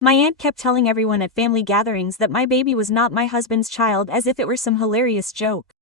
My aunt kept telling everyone at family gatherings that my baby was not my husband's child as if it were some hilarious joke.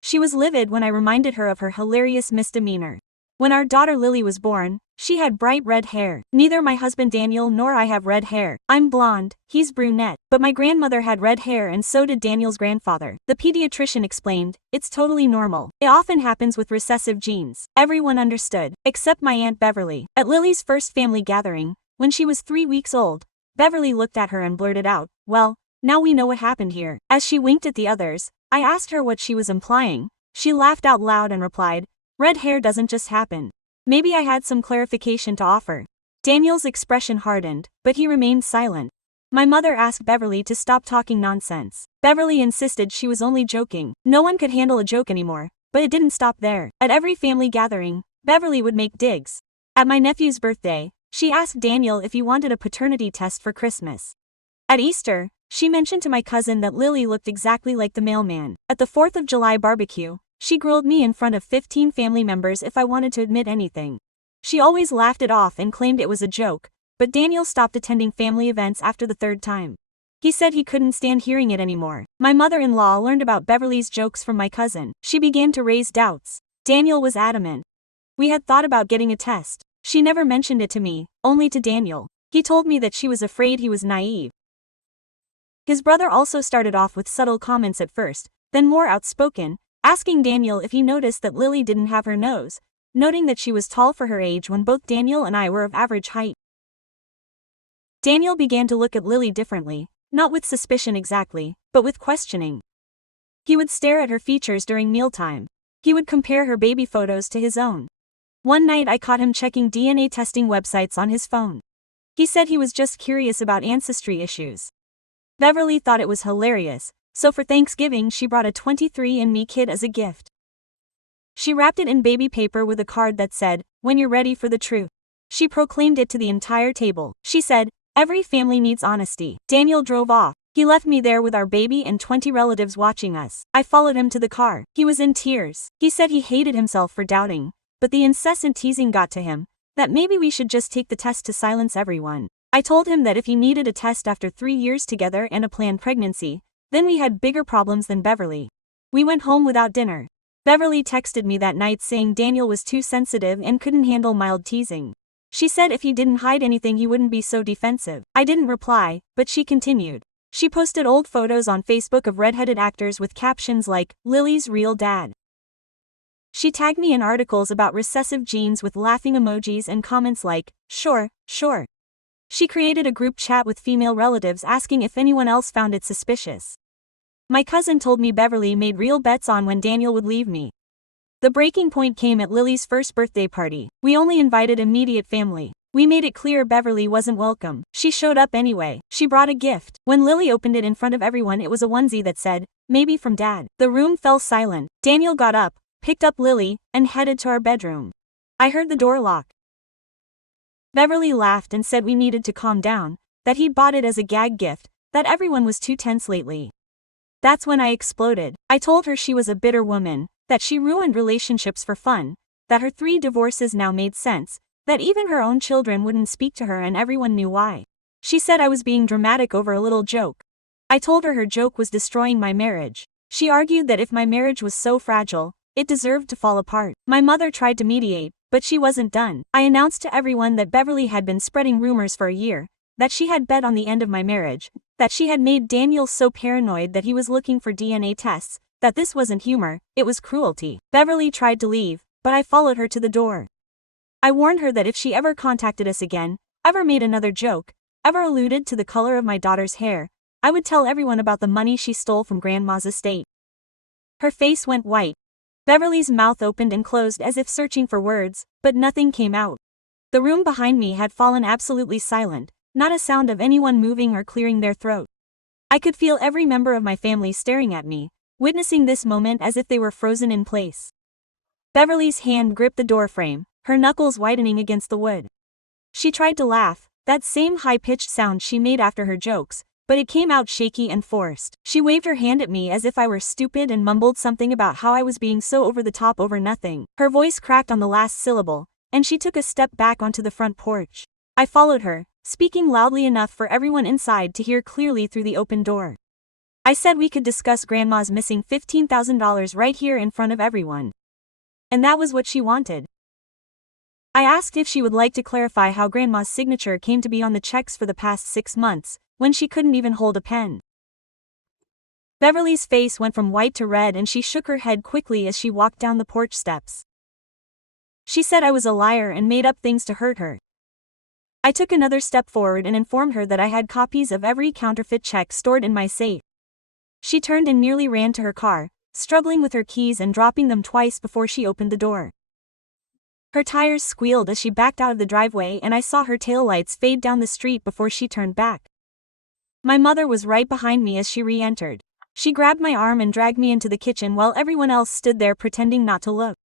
She was livid when I reminded her of her hilarious misdemeanor. When our daughter Lily was born, she had bright red hair. Neither my husband Daniel nor I have red hair. I'm blonde, he's brunette. But my grandmother had red hair and so did Daniel's grandfather. The pediatrician explained, it's totally normal. It often happens with recessive genes. Everyone understood, except my Aunt Beverly. At Lily's first family gathering, when she was 3 weeks old, Beverly looked at her and blurted out, well, now we know what happened here. As she winked at the others, I asked her what she was implying. She laughed out loud and replied, red hair doesn't just happen. Maybe I had some clarification to offer. Daniel's expression hardened, but he remained silent. My mother asked Beverly to stop talking nonsense. Beverly insisted she was only joking. No one could handle a joke anymore, but it didn't stop there. At every family gathering, Beverly would make digs. At my nephew's birthday, she asked Daniel if he wanted a paternity test for Christmas. At Easter, she mentioned to my cousin that Lily looked exactly like the mailman. At the 4th of July barbecue, she grilled me in front of 15 family members if I wanted to admit anything. She always laughed it off and claimed it was a joke, but Daniel stopped attending family events after the 3rd time. He said he couldn't stand hearing it anymore. My mother-in-law learned about Beverly's jokes from my cousin. She began to raise doubts. Daniel was adamant. We had thought about getting a test. She never mentioned it to me, only to Daniel. He told me that she was afraid he was naive. His brother also started off with subtle comments at first, then more outspoken, asking Daniel if he noticed that Lily didn't have her nose, noting that she was tall for her age when both Daniel and I were of average height. Daniel began to look at Lily differently, not with suspicion exactly, but with questioning. He would stare at her features during mealtime. He would compare her baby photos to his own. One night I caught him checking DNA testing websites on his phone. He said he was just curious about ancestry issues. Beverly thought it was hilarious, so for Thanksgiving she brought a 23andMe kit as a gift. She wrapped it in baby paper with a card that said, "When you're ready for the truth." She proclaimed it to the entire table. She said, "Every family needs honesty." Daniel drove off. He left me there with our baby and 20 relatives watching us. I followed him to the car. He was in tears. He said he hated himself for doubting, but the incessant teasing got to him, that maybe we should just take the test to silence everyone. I told him that if he needed a test after 3 years together and a planned pregnancy, then we had bigger problems than Beverly. We went home without dinner. Beverly texted me that night saying Daniel was too sensitive and couldn't handle mild teasing. She said if he didn't hide anything he wouldn't be so defensive. I didn't reply, but she continued. She posted old photos on Facebook of redheaded actors with captions like, "Lily's real dad." She tagged me in articles about recessive genes with laughing emojis and comments like, "Sure, sure." She created a group chat with female relatives asking if anyone else found it suspicious. My cousin told me Beverly made real bets on when Daniel would leave me. The breaking point came at Lily's first birthday party. We only invited immediate family. We made it clear Beverly wasn't welcome. She showed up anyway. She brought a gift. When Lily opened it in front of everyone, it was a onesie that said, "Maybe from Dad." The room fell silent. Daniel got up, picked up Lily, and headed to our bedroom. I heard the door lock. Beverly laughed and said we needed to calm down, that he'd bought it as a gag gift, that everyone was too tense lately. That's when I exploded. I told her she was a bitter woman, that she ruined relationships for fun, that her 3 divorces now made sense, that even her own children wouldn't speak to her and everyone knew why. She said I was being dramatic over a little joke. I told her joke was destroying my marriage. She argued that if my marriage was so fragile, it deserved to fall apart. My mother tried to mediate, but she wasn't done. I announced to everyone that Beverly had been spreading rumors for a year, that she had bet on the end of my marriage, that she had made Daniel so paranoid that he was looking for DNA tests, that this wasn't humor, it was cruelty. Beverly tried to leave, but I followed her to the door. I warned her that if she ever contacted us again, ever made another joke, ever alluded to the color of my daughter's hair, I would tell everyone about the money she stole from Grandma's estate. Her face went white. Beverly's mouth opened and closed as if searching for words, but nothing came out. The room behind me had fallen absolutely silent, not a sound of anyone moving or clearing their throat. I could feel every member of my family staring at me, witnessing this moment as if they were frozen in place. Beverly's hand gripped the doorframe, her knuckles whitening against the wood. She tried to laugh, that same high-pitched sound she made after her jokes, but it came out shaky and forced. She waved her hand at me as if I were stupid and mumbled something about how I was being so over the top over nothing. Her voice cracked on the last syllable, and she took a step back onto the front porch. I followed her, speaking loudly enough for everyone inside to hear clearly through the open door. I said we could discuss Grandma's missing $15,000 right here in front of everyone. And that was what she wanted. I asked if she would like to clarify how Grandma's signature came to be on the checks for the past 6 months, when she couldn't even hold a pen. Beverly's face went from white to red and she shook her head quickly as she walked down the porch steps. She said I was a liar and made up things to hurt her. I took another step forward and informed her that I had copies of every counterfeit check stored in my safe. She turned and nearly ran to her car, struggling with her keys and dropping them twice before she opened the door. Her tires squealed as she backed out of the driveway and I saw her taillights fade down the street before she turned back. My mother was right behind me as she re-entered. She grabbed my arm and dragged me into the kitchen while everyone else stood there pretending not to look.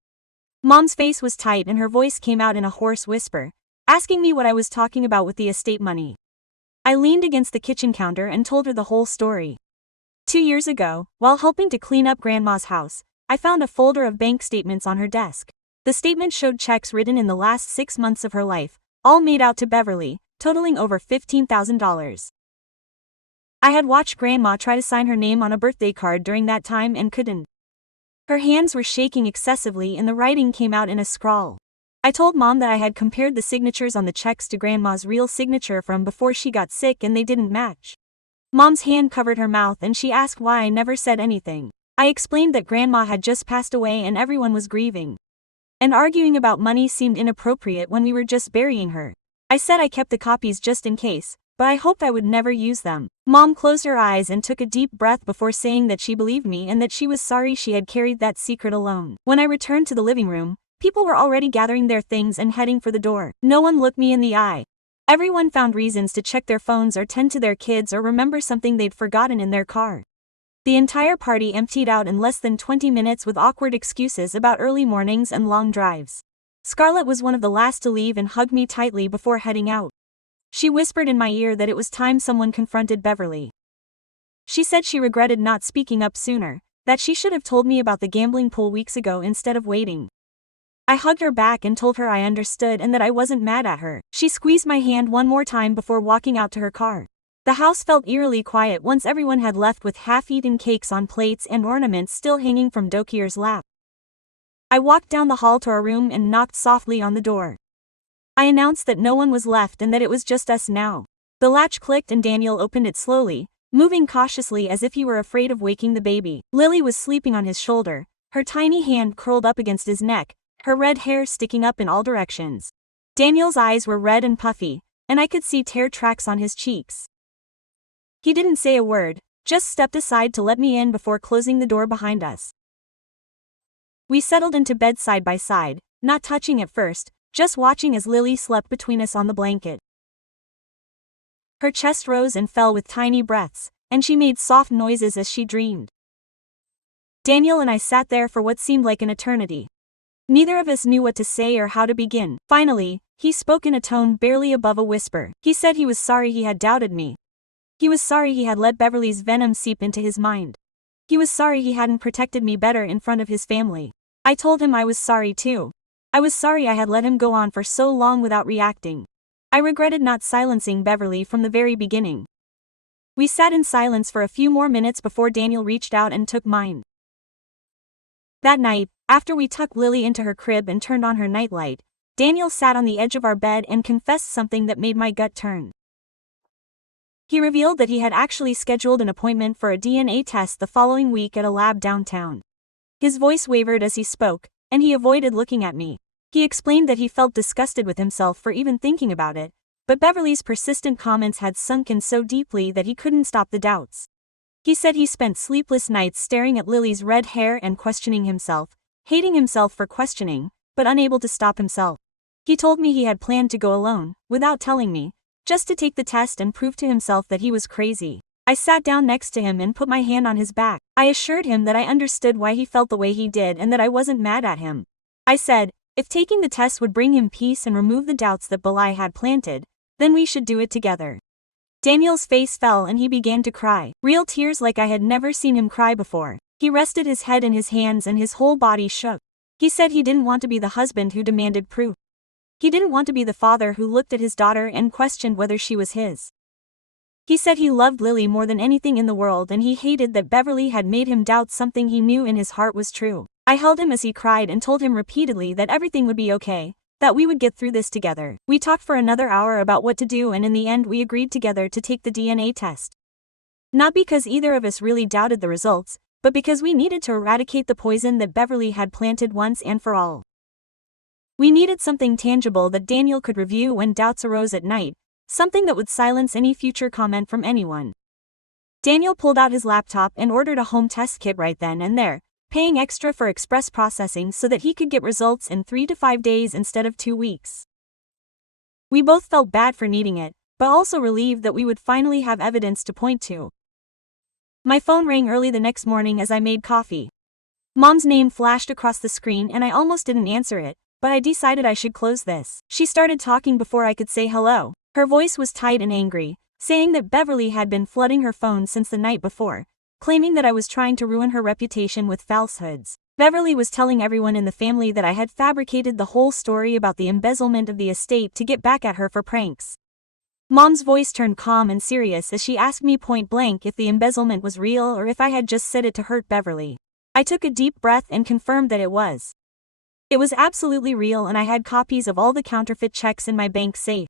Mom's face was tight and her voice came out in a hoarse whisper, asking me what I was talking about with the estate money. I leaned against the kitchen counter and told her the whole story. 2 years ago, while helping to clean up Grandma's house, I found a folder of bank statements on her desk. The statement showed checks written in the last 6 months of her life, all made out to Beverly, totaling over $15,000. I had watched Grandma try to sign her name on a birthday card during that time and couldn't. Her hands were shaking excessively and the writing came out in a scrawl. I told Mom that I had compared the signatures on the checks to Grandma's real signature from before she got sick and they didn't match. Mom's hand covered her mouth and she asked why I never said anything. I explained that Grandma had just passed away and everyone was grieving. And arguing about money seemed inappropriate when we were just burying her. I said I kept the copies just in case, but I hoped I would never use them. Mom closed her eyes and took a deep breath before saying that she believed me and that she was sorry she had carried that secret alone. When I returned to the living room, people were already gathering their things and heading for the door. No one looked me in the eye. Everyone found reasons to check their phones or tend to their kids or remember something they'd forgotten in their car. The entire party emptied out in less than 20 minutes with awkward excuses about early mornings and long drives. Scarlett was one of the last to leave and hugged me tightly before heading out. She whispered in my ear that it was time someone confronted Beverly. She said she regretted not speaking up sooner, that she should have told me about the gambling pool weeks ago instead of waiting. I hugged her back and told her I understood and that I wasn't mad at her. She squeezed my hand one more time before walking out to her car. The house felt eerily quiet once everyone had left with half-eaten cakes on plates and ornaments still hanging from Dokir's lap. I walked down the hall to our room and knocked softly on the door. I announced that no one was left and that it was just us now. The latch clicked and Daniel opened it slowly, moving cautiously as if he were afraid of waking the baby. Lily was sleeping on his shoulder, her tiny hand curled up against his neck, her red hair sticking up in all directions. Daniel's eyes were red and puffy, and I could see tear tracks on his cheeks. He didn't say a word, just stepped aside to let me in before closing the door behind us. We settled into bed side by side, not touching at first, just watching as Lily slept between us on the blanket. Her chest rose and fell with tiny breaths, and she made soft noises as she dreamed. Daniel and I sat there for what seemed like an eternity. Neither of us knew what to say or how to begin. Finally, he spoke in a tone barely above a whisper. He said he was sorry he had doubted me. He was sorry he had let Beverly's venom seep into his mind. He was sorry he hadn't protected me better in front of his family. I told him I was sorry too. I was sorry I had let him go on for so long without reacting. I regretted not silencing Beverly from the very beginning. We sat in silence for a few more minutes before Daniel reached out and took mine. That night, after we tucked Lily into her crib and turned on her nightlight, Daniel sat on the edge of our bed and confessed something that made my gut turn. He revealed that he had actually scheduled an appointment for a DNA test the following week at a lab downtown. His voice wavered as he spoke, and he avoided looking at me. He explained that he felt disgusted with himself for even thinking about it, but Beverly's persistent comments had sunk in so deeply that he couldn't stop the doubts. He said he spent sleepless nights staring at Lily's red hair and questioning himself, hating himself for questioning, but unable to stop himself. He told me he had planned to go alone, without telling me, just to take the test and prove to himself that he was crazy. I sat down next to him and put my hand on his back. I assured him that I understood why he felt the way he did and that I wasn't mad at him. I said, if taking the test would bring him peace and remove the doubts that Belai had planted, then we should do it together. Daniel's face fell and he began to cry, real tears like I had never seen him cry before. He rested his head in his hands and his whole body shook. He said he didn't want to be the husband who demanded proof. He didn't want to be the father who looked at his daughter and questioned whether she was his. He said he loved Lily more than anything in the world and he hated that Beverly had made him doubt something he knew in his heart was true. I held him as he cried and told him repeatedly that everything would be okay, that we would get through this together. We talked for another hour about what to do and in the end we agreed together to take the DNA test. Not because either of us really doubted the results, but because we needed to eradicate the poison that Beverly had planted once and for all. We needed something tangible that Daniel could review when doubts arose at night, something that would silence any future comment from anyone. Daniel pulled out his laptop and ordered a home test kit right then and there, paying extra for express processing so that he could get results in 3 to 5 days instead of 2 weeks. We both felt bad for needing it, but also relieved that we would finally have evidence to point to. My phone rang early the next morning as I made coffee. Mom's name flashed across the screen and I almost didn't answer it, but I decided I should close this. She started talking before I could say hello. Her voice was tight and angry, saying that Beverly had been flooding her phone since the night before, claiming that I was trying to ruin her reputation with falsehoods. Beverly was telling everyone in the family that I had fabricated the whole story about the embezzlement of the estate to get back at her for pranks. Mom's voice turned calm and serious as she asked me point blank if the embezzlement was real or if I had just said it to hurt Beverly. I took a deep breath and confirmed that it was. It was absolutely real and I had copies of all the counterfeit checks in my bank safe.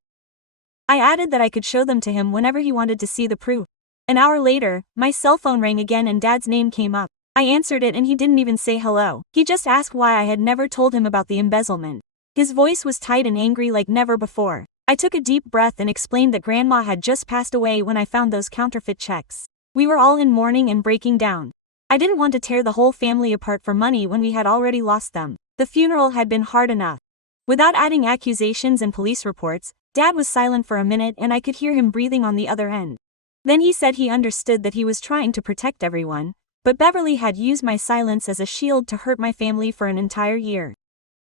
I added that I could show them to him whenever he wanted to see the proof. An hour later, my cell phone rang again and Dad's name came up. I answered it and he didn't even say hello. He just asked why I had never told him about the embezzlement. His voice was tight and angry like never before. I took a deep breath and explained that Grandma had just passed away when I found those counterfeit checks. We were all in mourning and breaking down. I didn't want to tear the whole family apart for money when we had already lost them. The funeral had been hard enough. Without adding accusations and police reports, Dad was silent for a minute and I could hear him breathing on the other end. Then he said he understood that he was trying to protect everyone, but Beverly had used my silence as a shield to hurt my family for an entire year.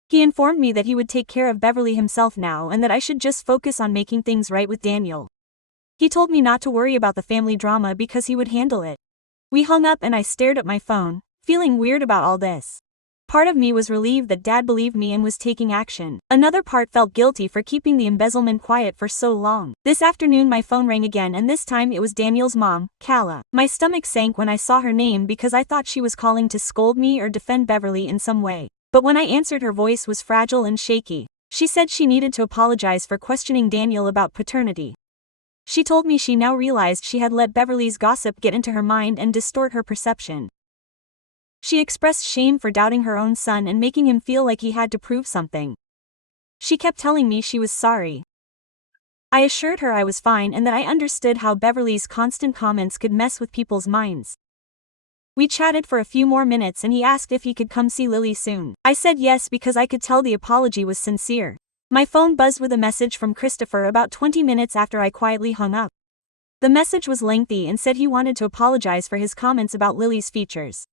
He informed me that he would take care of Beverly himself now and that I should just focus on making things right with Daniel. He told me not to worry about the family drama because he would handle it. We hung up and I stared at my phone, feeling weird about all this. Part of me was relieved that Dad believed me and was taking action. Another part felt guilty for keeping the embezzlement quiet for so long. This afternoon my phone rang again and this time it was Daniel's mom, Cada. My stomach sank when I saw her name because I thought she was calling to scold me or defend Beverly in some way. But when I answered her voice was fragile and shaky. She said she needed to apologize for questioning Daniel about paternity. She told me she now realized she had let Beverly's gossip get into her mind and distort her perception. She expressed shame for doubting her own son and making him feel like he had to prove something. She kept telling me she was sorry. I assured her I was fine and that I understood how Beverly's constant comments could mess with people's minds. We chatted for a few more minutes and he asked if he could come see Lily soon. I said yes because I could tell the apology was sincere. My phone buzzed with a message from Christopher about 20 minutes after I quietly hung up. The message was lengthy and said he wanted to apologize for his comments about Lily's features.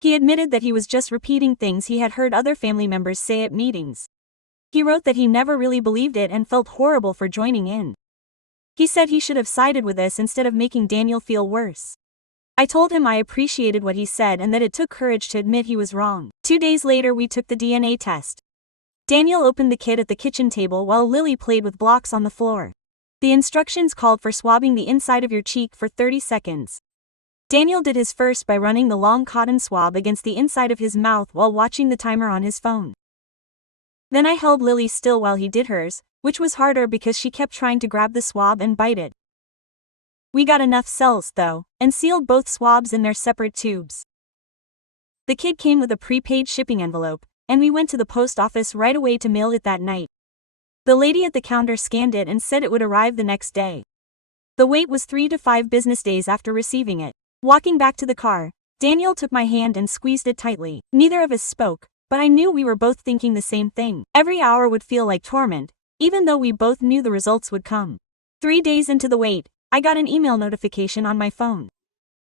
He admitted that he was just repeating things he had heard other family members say at meetings. He wrote that he never really believed it and felt horrible for joining in. He said he should have sided with us instead of making Daniel feel worse. I told him I appreciated what he said and that it took courage to admit he was wrong. 2 days later we took the DNA test. Daniel opened the kit at the kitchen table while Lily played with blocks on the floor. The instructions called for swabbing the inside of your cheek for 30 seconds. Daniel did his first by running the long cotton swab against the inside of his mouth while watching the timer on his phone. Then I held Lily still while he did hers, which was harder because she kept trying to grab the swab and bite it. We got enough cells, though, and sealed both swabs in their separate tubes. The kit came with a prepaid shipping envelope, and we went to the post office right away to mail it that night. The lady at the counter scanned it and said it would arrive the next day. The wait was 3 to 5 business days after receiving it. Walking back to the car, Daniel took my hand and squeezed it tightly. Neither of us spoke, but I knew we were both thinking the same thing. Every hour would feel like torment, even though we both knew the results would come. 3 days into the wait, I got an email notification on my phone.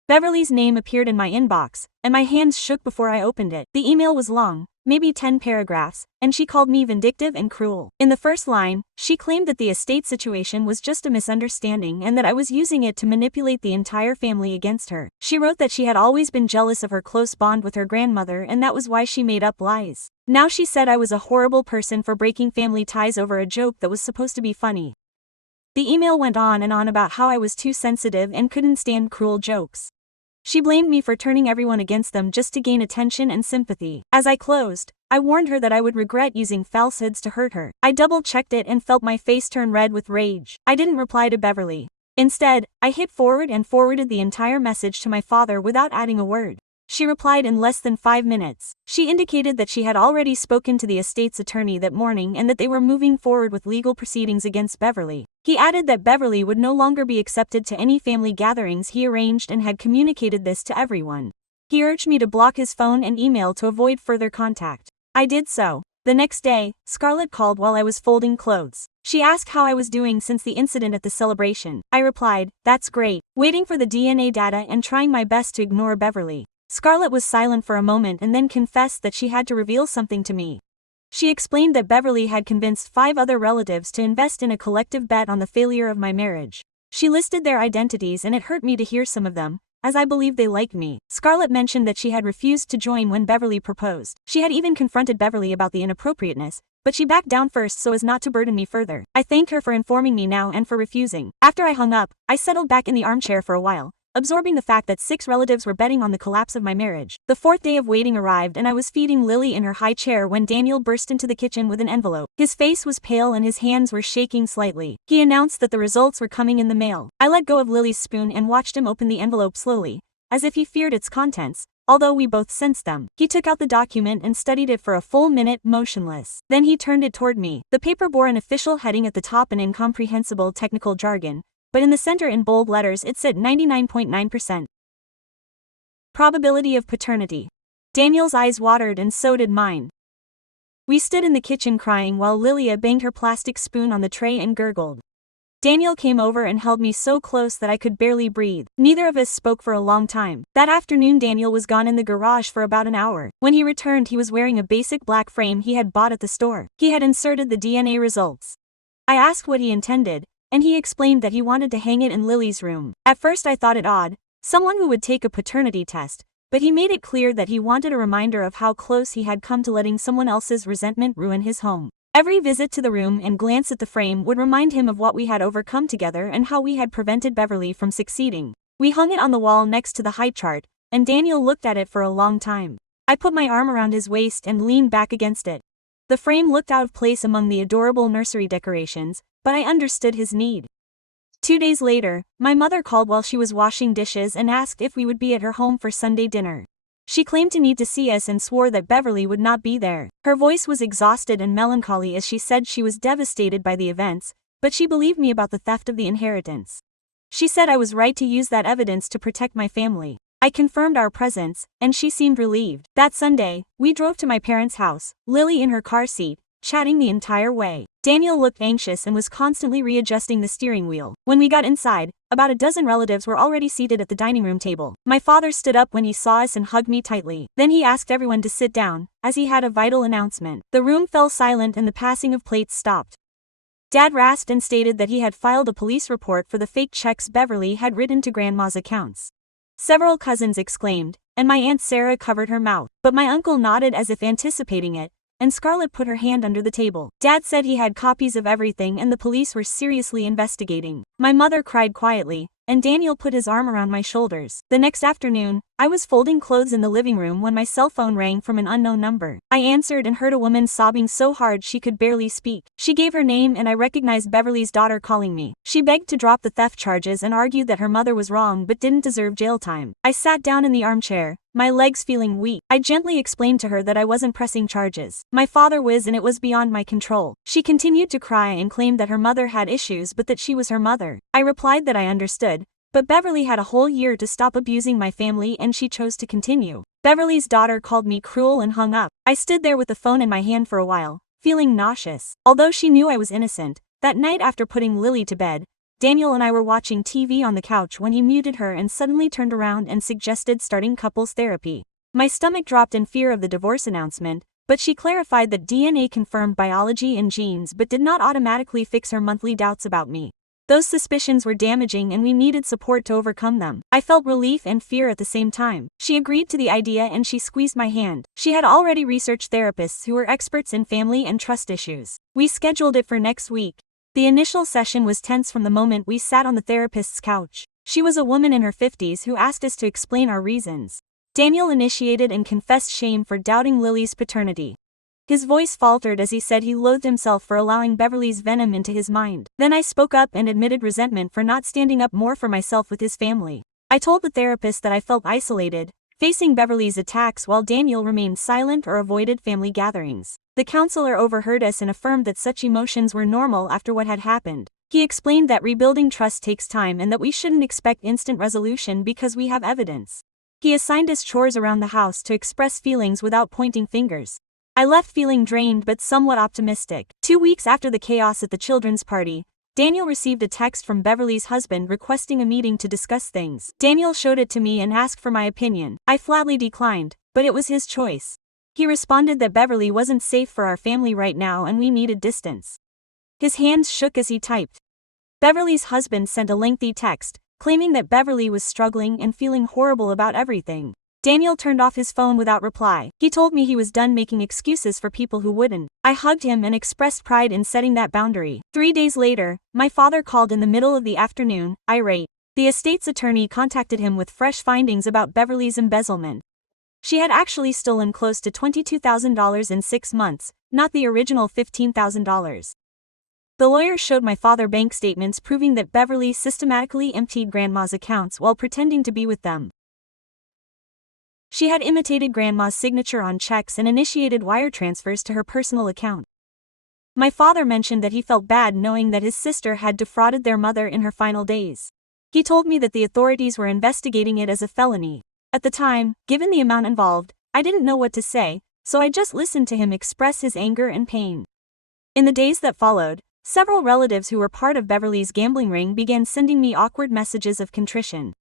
Beverly's name appeared in my inbox, and my hands shook before I opened it. The email was long, maybe 10 paragraphs, and she called me vindictive and cruel. In the first line, she claimed that the estate situation was just a misunderstanding and that I was using it to manipulate the entire family against her. She wrote that she had always been jealous of her close bond with her grandmother and that was why she made up lies. Now she said I was a horrible person for breaking family ties over a joke that was supposed to be funny. The email went on and on about how I was too sensitive and couldn't stand cruel jokes. She blamed me for turning everyone against them just to gain attention and sympathy. As I closed, I warned her that I would regret using falsehoods to hurt her. I double-checked it and felt my face turn red with rage. I didn't reply to Beverly. Instead, I hit forward and forwarded the entire message to my father without adding a word. She replied in less than 5 minutes. She indicated that she had already spoken to the estate's attorney that morning and that they were moving forward with legal proceedings against Beverly. He added that Beverly would no longer be accepted to any family gatherings he arranged and had communicated this to everyone. He urged me to block his phone and email to avoid further contact. I did so. The next day, Scarlett called while I was folding clothes. She asked how I was doing since the incident at the celebration. I replied, "That's great, waiting for the DNA data and trying my best to ignore Beverly." Scarlett was silent for a moment and then confessed that she had to reveal something to me. She explained that Beverly had convinced 5 other relatives to invest in a collective bet on the failure of my marriage. She listed their identities and it hurt me to hear some of them, as I believed they liked me. Scarlett mentioned that she had refused to join when Beverly proposed. She had even confronted Beverly about the inappropriateness, but she backed down first so as not to burden me further. I thanked her for informing me now and for refusing. After I hung up, I settled back in the armchair for a while, absorbing the fact that 6 relatives were betting on the collapse of my marriage. The 4th day of waiting arrived and I was feeding Lily in her high chair when Daniel burst into the kitchen with an envelope. His face was pale and his hands were shaking slightly. He announced that the results were coming in the mail. I let go of Lily's spoon and watched him open the envelope slowly, as if he feared its contents, although we both sensed them. He took out the document and studied it for a full minute, motionless. Then he turned it toward me. The paper bore an official heading at the top in incomprehensible technical jargon, but in the center in bold letters it said 99.9%. Probability of paternity. Daniel's eyes watered and so did mine. We stood in the kitchen crying while Lilia banged her plastic spoon on the tray and gurgled. Daniel came over and held me so close that I could barely breathe. Neither of us spoke for a long time. That afternoon Daniel was gone in the garage for about an hour. When he returned he was wearing a basic black frame he had bought at the store. He had inserted the DNA results. I asked what he intended, and he explained that he wanted to hang it in Lily's room. At first I thought it odd, someone who would take a paternity test, but he made it clear that he wanted a reminder of how close he had come to letting someone else's resentment ruin his home. Every visit to the room and glance at the frame would remind him of what we had overcome together and how we had prevented Beverly from succeeding. We hung it on the wall next to the height chart, and Daniel looked at it for a long time. I put my arm around his waist and leaned back against it. The frame looked out of place among the adorable nursery decorations, but I understood his need. 2 days later, my mother called while she was washing dishes and asked if we would be at her home for Sunday dinner. She claimed to need to see us and swore that Beverly would not be there. Her voice was exhausted and melancholy as she said she was devastated by the events, but she believed me about the theft of the inheritance. She said I was right to use that evidence to protect my family. I confirmed our presence, and she seemed relieved. That Sunday, we drove to my parents' house, Lily in her car seat, chatting the entire way. Daniel looked anxious and was constantly readjusting the steering wheel. When we got inside, about a dozen relatives were already seated at the dining room table. My father stood up when he saw us and hugged me tightly. Then he asked everyone to sit down, as he had a vital announcement. The room fell silent and the passing of plates stopped. Dad rasped and stated that he had filed a police report for the fake checks Beverly had written to Grandma's accounts. Several cousins exclaimed, and my Aunt Sarah covered her mouth, but my uncle nodded as if anticipating it, and Scarlett put her hand under the table. Dad said he had copies of everything and the police were seriously investigating. My mother cried quietly, and Daniel put his arm around my shoulders. The next afternoon, I was folding clothes in the living room when my cell phone rang from an unknown number. I answered and heard a woman sobbing so hard she could barely speak. She gave her name and I recognized Beverly's daughter calling me. She begged to drop the theft charges and argued that her mother was wrong but didn't deserve jail time. I sat down in the armchair, my legs feeling weak. I gently explained to her that I wasn't pressing charges. My father was and it was beyond my control. She continued to cry and claimed that her mother had issues but that she was her mother. I replied that I understood, but Beverly had a whole year to stop abusing my family and she chose to continue. Beverly's daughter called me cruel and hung up. I stood there with the phone in my hand for a while, feeling nauseous. Although she knew I was innocent, that night after putting Lily to bed, Daniel and I were watching TV on the couch when he muted her and suddenly turned around and suggested starting couples therapy. My stomach dropped in fear of the divorce announcement, but she clarified that DNA confirmed biology and genes but did not automatically fix her monthly doubts about me. Those suspicions were damaging and we needed support to overcome them. I felt relief and fear at the same time. She agreed to the idea and she squeezed my hand. She had already researched therapists who were experts in family and trust issues. We scheduled it for next week. The initial session was tense from the moment we sat on the therapist's couch. She was a woman in her 50s who asked us to explain our reasons. Daniel initiated and confessed shame for doubting Lily's paternity. His voice faltered as he said he loathed himself for allowing Beverly's venom into his mind. Then I spoke up and admitted resentment for not standing up more for myself with his family. I told the therapist that I felt isolated, facing Beverly's attacks while Daniel remained silent or avoided family gatherings. The counselor overheard us and affirmed that such emotions were normal after what had happened. He explained that rebuilding trust takes time and that we shouldn't expect instant resolution because we have evidence. He assigned us chores around the house to express feelings without pointing fingers. I left feeling drained but somewhat optimistic. 2 weeks after the chaos at the children's party, Daniel received a text from Beverly's husband requesting a meeting to discuss things. Daniel showed it to me and asked for my opinion. I flatly declined, but it was his choice. He responded that Beverly wasn't safe for our family right now and we needed distance. His hands shook as he typed. Beverly's husband sent a lengthy text, claiming that Beverly was struggling and feeling horrible about everything. Daniel turned off his phone without reply. He told me he was done making excuses for people who wouldn't. I hugged him and expressed pride in setting that boundary. 3 days later, my father called in the middle of the afternoon, irate. The estate's attorney contacted him with fresh findings about Beverly's embezzlement. She had actually stolen close to $22,000 in 6 months, not the original $15,000. The lawyer showed my father bank statements proving that Beverly systematically emptied Grandma's accounts while pretending to be with them. She had imitated Grandma's signature on checks and initiated wire transfers to her personal account. My father mentioned that he felt bad knowing that his sister had defrauded their mother in her final days. He told me that the authorities were investigating it as a felony. At the time, given the amount involved, I didn't know what to say, so I just listened to him express his anger and pain. In the days that followed, several relatives who were part of Beverly's gambling ring began sending me awkward messages of contrition.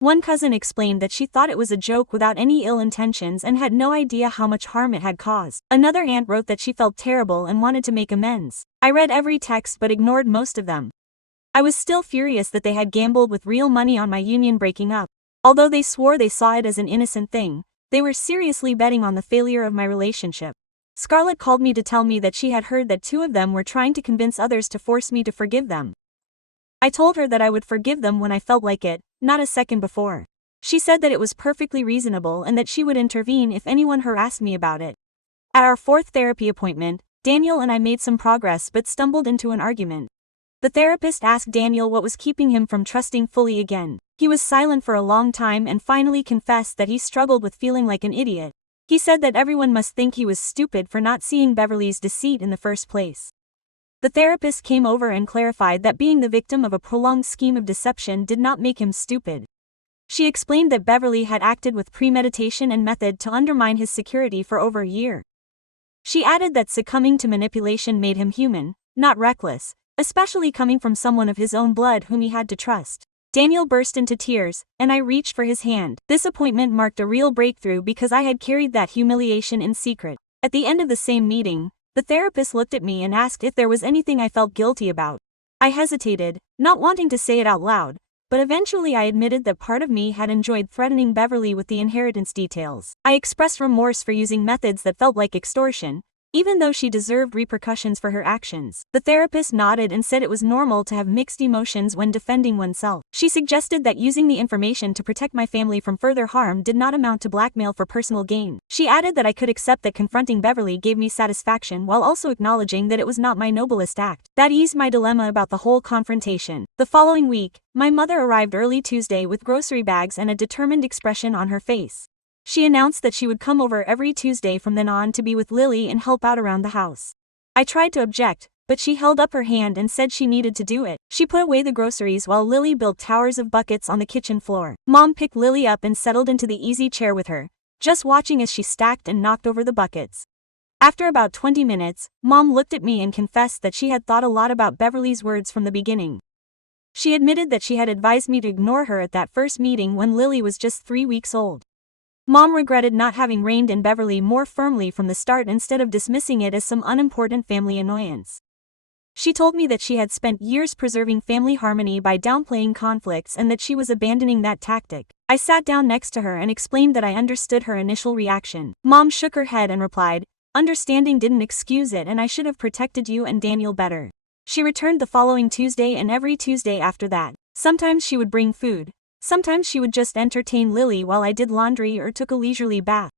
One cousin explained that she thought it was a joke without any ill intentions and had no idea how much harm it had caused. Another aunt wrote that she felt terrible and wanted to make amends. I read every text but ignored most of them. I was still furious that they had gambled with real money on my union breaking up. Although they swore they saw it as an innocent thing, they were seriously betting on the failure of my relationship. Scarlett called me to tell me that she had heard that 2 of them were trying to convince others to force me to forgive them. I told her that I would forgive them when I felt like it, not a second before. She said that it was perfectly reasonable and that she would intervene if anyone harassed me about it. At our 4th therapy appointment, Daniel and I made some progress but stumbled into an argument. The therapist asked Daniel what was keeping him from trusting fully again. He was silent for a long time and finally confessed that he struggled with feeling like an idiot. He said that everyone must think he was stupid for not seeing Beverly's deceit in the first place. The therapist came over and clarified that being the victim of a prolonged scheme of deception did not make him stupid. She explained that Beverly had acted with premeditation and method to undermine his security for over a year. She added that succumbing to manipulation made him human, not reckless, especially coming from someone of his own blood whom he had to trust. Daniel burst into tears, and I reached for his hand. This appointment marked a real breakthrough because I had carried that humiliation in secret. At the end of the same meeting, the therapist looked at me and asked if there was anything I felt guilty about. I hesitated, not wanting to say it out loud, but eventually I admitted that part of me had enjoyed threatening Beverly with the inheritance details. I expressed remorse for using methods that felt like extortion, even though she deserved repercussions for her actions. The therapist nodded and said it was normal to have mixed emotions when defending oneself. She suggested that using the information to protect my family from further harm did not amount to blackmail for personal gain. She added that I could accept that confronting Beverly gave me satisfaction while also acknowledging that it was not my noblest act. That eased my dilemma about the whole confrontation. The following week, my mother arrived early Tuesday with grocery bags and a determined expression on her face. She announced that she would come over every Tuesday from then on to be with Lily and help out around the house. I tried to object, but she held up her hand and said she needed to do it. She put away the groceries while Lily built towers of buckets on the kitchen floor. Mom picked Lily up and settled into the easy chair with her, just watching as she stacked and knocked over the buckets. After about 20 minutes, Mom looked at me and confessed that she had thought a lot about Beverly's words from the beginning. She admitted that she had advised me to ignore her at that first meeting when Lily was just 3 weeks old. Mom regretted not having reined in Beverly more firmly from the start instead of dismissing it as some unimportant family annoyance. She told me that she had spent years preserving family harmony by downplaying conflicts and that she was abandoning that tactic. I sat down next to her and explained that I understood her initial reaction. Mom shook her head and replied, "Understanding didn't excuse it, and I should have protected you and Daniel better." She returned the following Tuesday and every Tuesday after that. Sometimes she would bring food. Sometimes she would just entertain Lily while I did laundry or took a leisurely bath.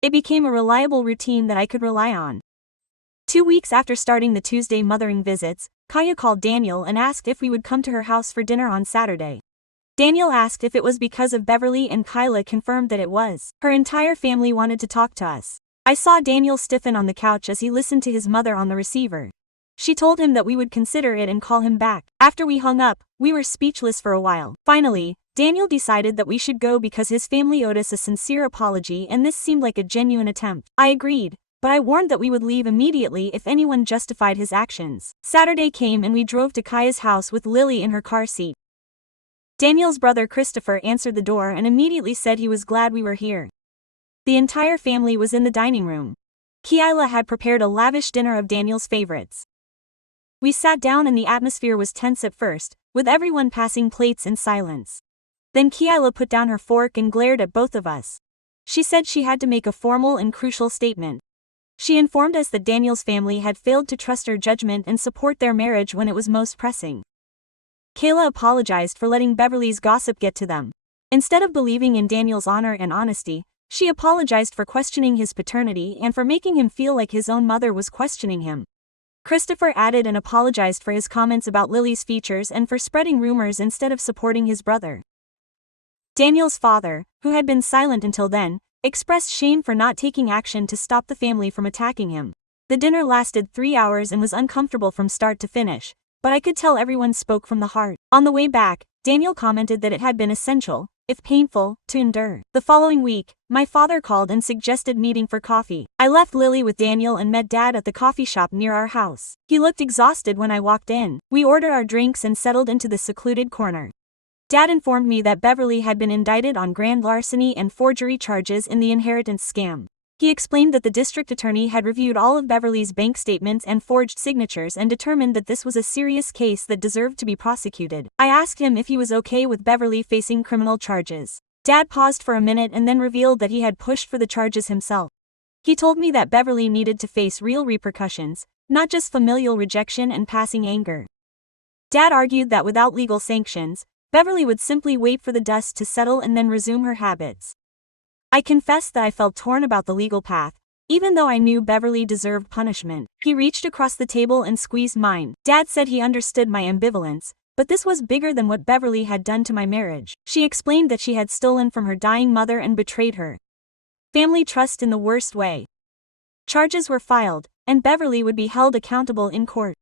It became a reliable routine that I could rely on. 2 weeks after starting the Tuesday mothering visits, Kaya called Daniel and asked if we would come to her house for dinner on Saturday. Daniel asked if it was because of Beverly, and Kyla confirmed that it was. Her entire family wanted to talk to us. I saw Daniel stiffen on the couch as he listened to his mother on the receiver. She told him that we would consider it and call him back. After we hung up, we were speechless for a while. Finally, Daniel decided that we should go because his family owed us a sincere apology and this seemed like a genuine attempt. I agreed, but I warned that we would leave immediately if anyone justified his actions. Saturday came and we drove to Kaya's house with Lily in her car seat. Daniel's brother Christopher answered the door and immediately said he was glad we were here. The entire family was in the dining room. Kyla had prepared a lavish dinner of Daniel's favorites. We sat down and the atmosphere was tense at first, with everyone passing plates in silence. Then Kyla put down her fork and glared at both of us. She said she had to make a formal and crucial statement. She informed us that Daniel's family had failed to trust her judgment and support their marriage when it was most pressing. Kayla apologized for letting Beverly's gossip get to them. Instead of believing in Daniel's honor and honesty, she apologized for questioning his paternity and for making him feel like his own mother was questioning him. Christopher added and apologized for his comments about Lily's features and for spreading rumors instead of supporting his brother. Daniel's father, who had been silent until then, expressed shame for not taking action to stop the family from attacking him. The dinner lasted 3 hours and was uncomfortable from start to finish, but I could tell everyone spoke from the heart. On the way back, Daniel commented that it had been essential, if painful, to endure. The following week, my father called and suggested meeting for coffee. I left Lily with Daniel and met Dad at the coffee shop near our house. He looked exhausted when I walked in. We ordered our drinks and settled into the secluded corner. Dad informed me that Beverly had been indicted on grand larceny and forgery charges in the inheritance scam. He explained that the district attorney had reviewed all of Beverly's bank statements and forged signatures and determined that this was a serious case that deserved to be prosecuted. I asked him if he was okay with Beverly facing criminal charges. Dad paused for a minute and then revealed that he had pushed for the charges himself. He told me that Beverly needed to face real repercussions, not just familial rejection and passing anger. Dad argued that without legal sanctions, Beverly would simply wait for the dust to settle and then resume her habits. I confessed that I felt torn about the legal path, even though I knew Beverly deserved punishment. He reached across the table and squeezed mine. Dad said he understood my ambivalence, but this was bigger than what Beverly had done to my marriage. She explained that she had stolen from her dying mother and betrayed her. Family trust in the worst way. Charges were filed, and Beverly would be held accountable in court.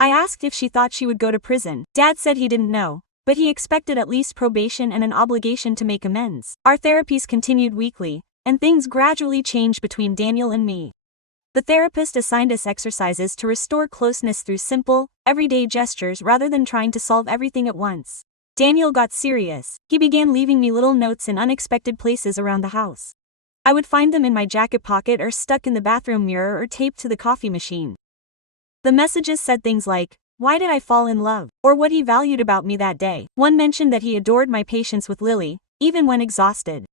I asked if she thought she would go to prison. Dad said he didn't know, but he expected at least probation and an obligation to make amends. Our therapies continued weekly, and things gradually changed between Daniel and me. The therapist assigned us exercises to restore closeness through simple, everyday gestures rather than trying to solve everything at once. Daniel got serious. He began leaving me little notes in unexpected places around the house. I would find them in my jacket pocket or stuck in the bathroom mirror or taped to the coffee machine. The messages said things like, "Why did I fall in love?" or what he valued about me that day. One mentioned that he adored my patience with Lily, even when exhausted.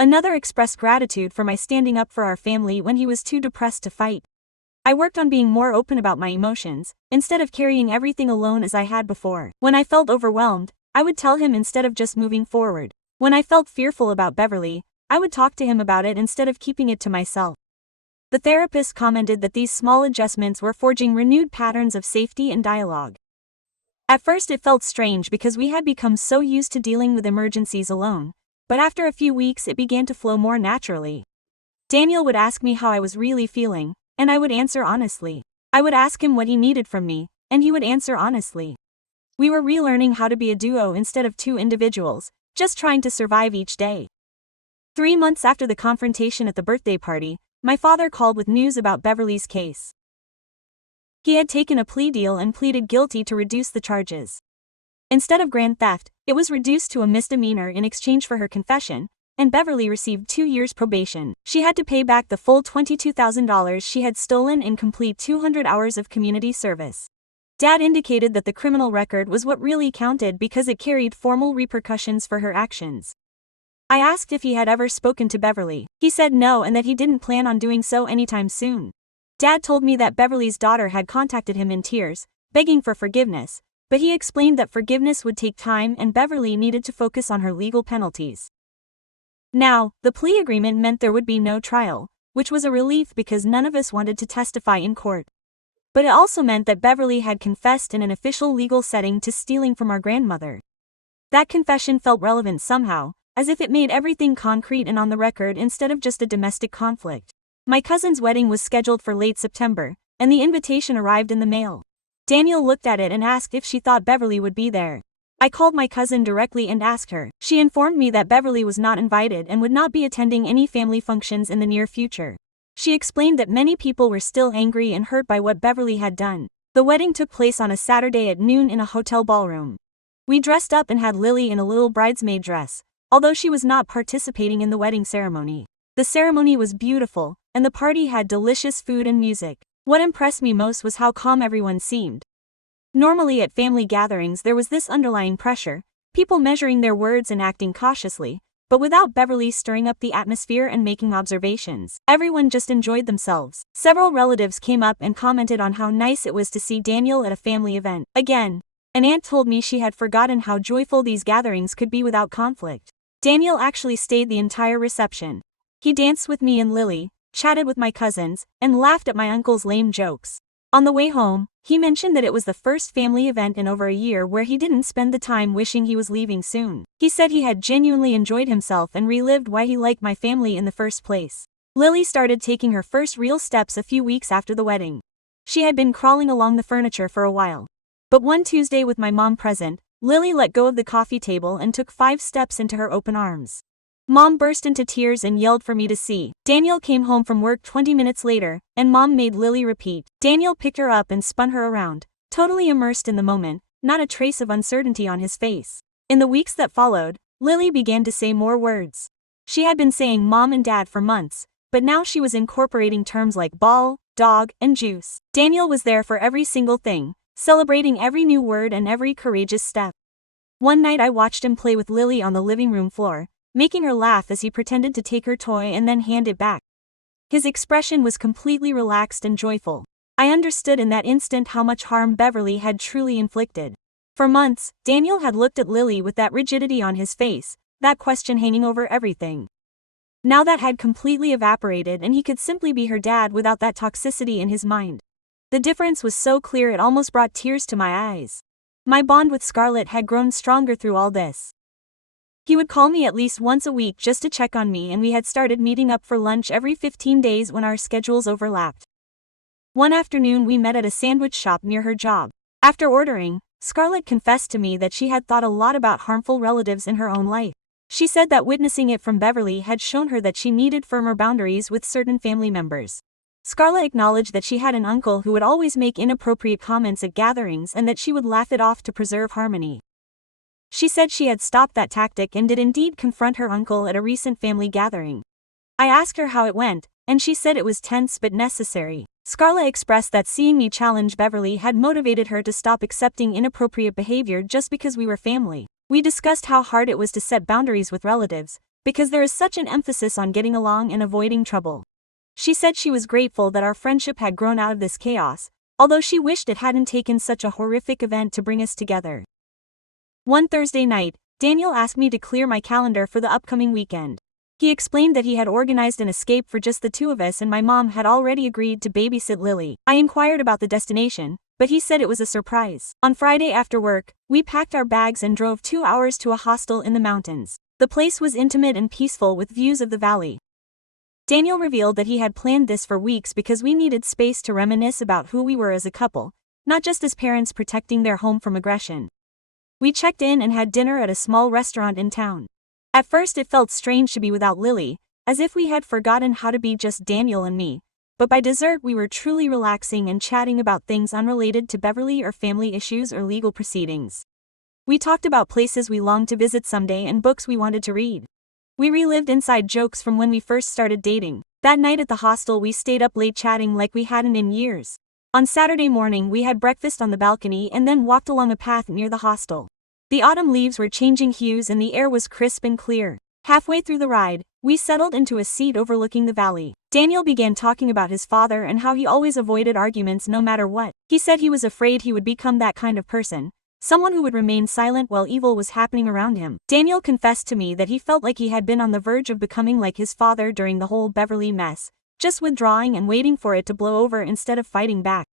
Another expressed gratitude for my standing up for our family when he was too depressed to fight. I worked on being more open about my emotions, instead of carrying everything alone as I had before. When I felt overwhelmed, I would tell him instead of just moving forward. When I felt fearful about Beverly, I would talk to him about it instead of keeping it to myself. The therapist commented that these small adjustments were forging renewed patterns of safety and dialogue. At first it felt strange because we had become so used to dealing with emergencies alone, but after a few weeks it began to flow more naturally. Daniel would ask me how I was really feeling, and I would answer honestly. I would ask him what he needed from me, and he would answer honestly. We were relearning how to be a duo instead of two individuals, just trying to survive each day. 3 months after the confrontation at the birthday party, my father called with news about Beverly's case. He had taken a plea deal and pleaded guilty to reduce the charges. Instead of grand theft, it was reduced to a misdemeanor in exchange for her confession, and Beverly received 2 years probation. She had to pay back the full $22,000 she had stolen and complete 200 hours of community service. Dad indicated that the criminal record was what really counted because it carried formal repercussions for her actions. I asked if he had ever spoken to Beverly. He said no and that he didn't plan on doing so anytime soon. Dad told me that Beverly's daughter had contacted him in tears, begging for forgiveness, but he explained that forgiveness would take time and Beverly needed to focus on her legal penalties. Now, the plea agreement meant there would be no trial, which was a relief because none of us wanted to testify in court. But it also meant that Beverly had confessed in an official legal setting to stealing from our grandmother. That confession felt relevant somehow, as if it made everything concrete and on the record instead of just a domestic conflict. My cousin's wedding was scheduled for late September, and the invitation arrived in the mail. Daniel looked at it and asked if she thought Beverly would be there. I called my cousin directly and asked her. She informed me that Beverly was not invited and would not be attending any family functions in the near future. She explained that many people were still angry and hurt by what Beverly had done. The wedding took place on a Saturday at noon in a hotel ballroom. We dressed up and had Lily in a little bridesmaid dress, although she was not participating in the wedding ceremony. The ceremony was beautiful, and the party had delicious food and music. What impressed me most was how calm everyone seemed. Normally at family gatherings there was this underlying pressure, people measuring their words and acting cautiously, but without Beverly stirring up the atmosphere and making observations. Everyone just enjoyed themselves. Several relatives came up and commented on how nice it was to see Daniel at a family event. Again, an aunt told me she had forgotten how joyful these gatherings could be without conflict. Daniel actually stayed the entire reception. He danced with me and Lily, chatted with my cousins, and laughed at my uncle's lame jokes. On the way home, he mentioned that it was the first family event in over a year where he didn't spend the time wishing he was leaving soon. He said he had genuinely enjoyed himself and relived why he liked my family in the first place. Lily started taking her first real steps a few weeks after the wedding. She had been crawling along the furniture for a while. But one Tuesday with my mom present, Lily let go of the coffee table and took 5 steps into her open arms. Mom burst into tears and yelled for me to see. Daniel came home from work 20 minutes later, and Mom made Lily repeat. Daniel picked her up and spun her around, totally immersed in the moment, not a trace of uncertainty on his face. In the weeks that followed, Lily began to say more words. She had been saying mom and dad for months, but now she was incorporating terms like ball, dog, and juice. Daniel was there for every single thing, celebrating every new word and every courageous step. One night I watched him play with Lily on the living room floor, making her laugh as he pretended to take her toy and then hand it back. His expression was completely relaxed and joyful. I understood in that instant how much harm Beverly had truly inflicted. For months, Daniel had looked at Lily with that rigidity on his face, that question hanging over everything. Now that had completely evaporated and he could simply be her dad without that toxicity in his mind. The difference was so clear it almost brought tears to my eyes. My bond with Scarlett had grown stronger through all this. He would call me at least once a week just to check on me, and we had started meeting up for lunch every 15 days when our schedules overlapped. One afternoon we met at a sandwich shop near her job. After ordering, Scarlett confessed to me that she had thought a lot about harmful relatives in her own life. She said that witnessing it from Beverly had shown her that she needed firmer boundaries with certain family members. Scarlett acknowledged that she had an uncle who would always make inappropriate comments at gatherings and that she would laugh it off to preserve harmony. She said she had stopped that tactic and did indeed confront her uncle at a recent family gathering. I asked her how it went, and she said it was tense but necessary. Scarlett expressed that seeing me challenge Beverly had motivated her to stop accepting inappropriate behavior just because we were family. We discussed how hard it was to set boundaries with relatives, because there is such an emphasis on getting along and avoiding trouble. She said she was grateful that our friendship had grown out of this chaos, although she wished it hadn't taken such a horrific event to bring us together. One Thursday night, Daniel asked me to clear my calendar for the upcoming weekend. He explained that he had organized an escape for just the two of us and my mom had already agreed to babysit Lily. I inquired about the destination, but he said it was a surprise. On Friday after work, we packed our bags and drove 2 hours to a hostel in the mountains. The place was intimate and peaceful with views of the valley. Daniel revealed that he had planned this for weeks because we needed space to reminisce about who we were as a couple, not just as parents protecting their home from aggression. We checked in and had dinner at a small restaurant in town. At first it felt strange to be without Lily, as if we had forgotten how to be just Daniel and me, but by dessert we were truly relaxing and chatting about things unrelated to Beverly or family issues or legal proceedings. We talked about places we longed to visit someday and books we wanted to read. We relived inside jokes from when we first started dating. That night at the hostel we stayed up late chatting like we hadn't in years. On Saturday morning we had breakfast on the balcony and then walked along a path near the hostel. The autumn leaves were changing hues and the air was crisp and clear. Halfway through the ride, we settled into a seat overlooking the valley. Daniel began talking about his father and how he always avoided arguments no matter what. He said he was afraid he would become that kind of person, someone who would remain silent while evil was happening around him. Daniel confessed to me that he felt like he had been on the verge of becoming like his father during the whole Beverly mess, just withdrawing and waiting for it to blow over instead of fighting back.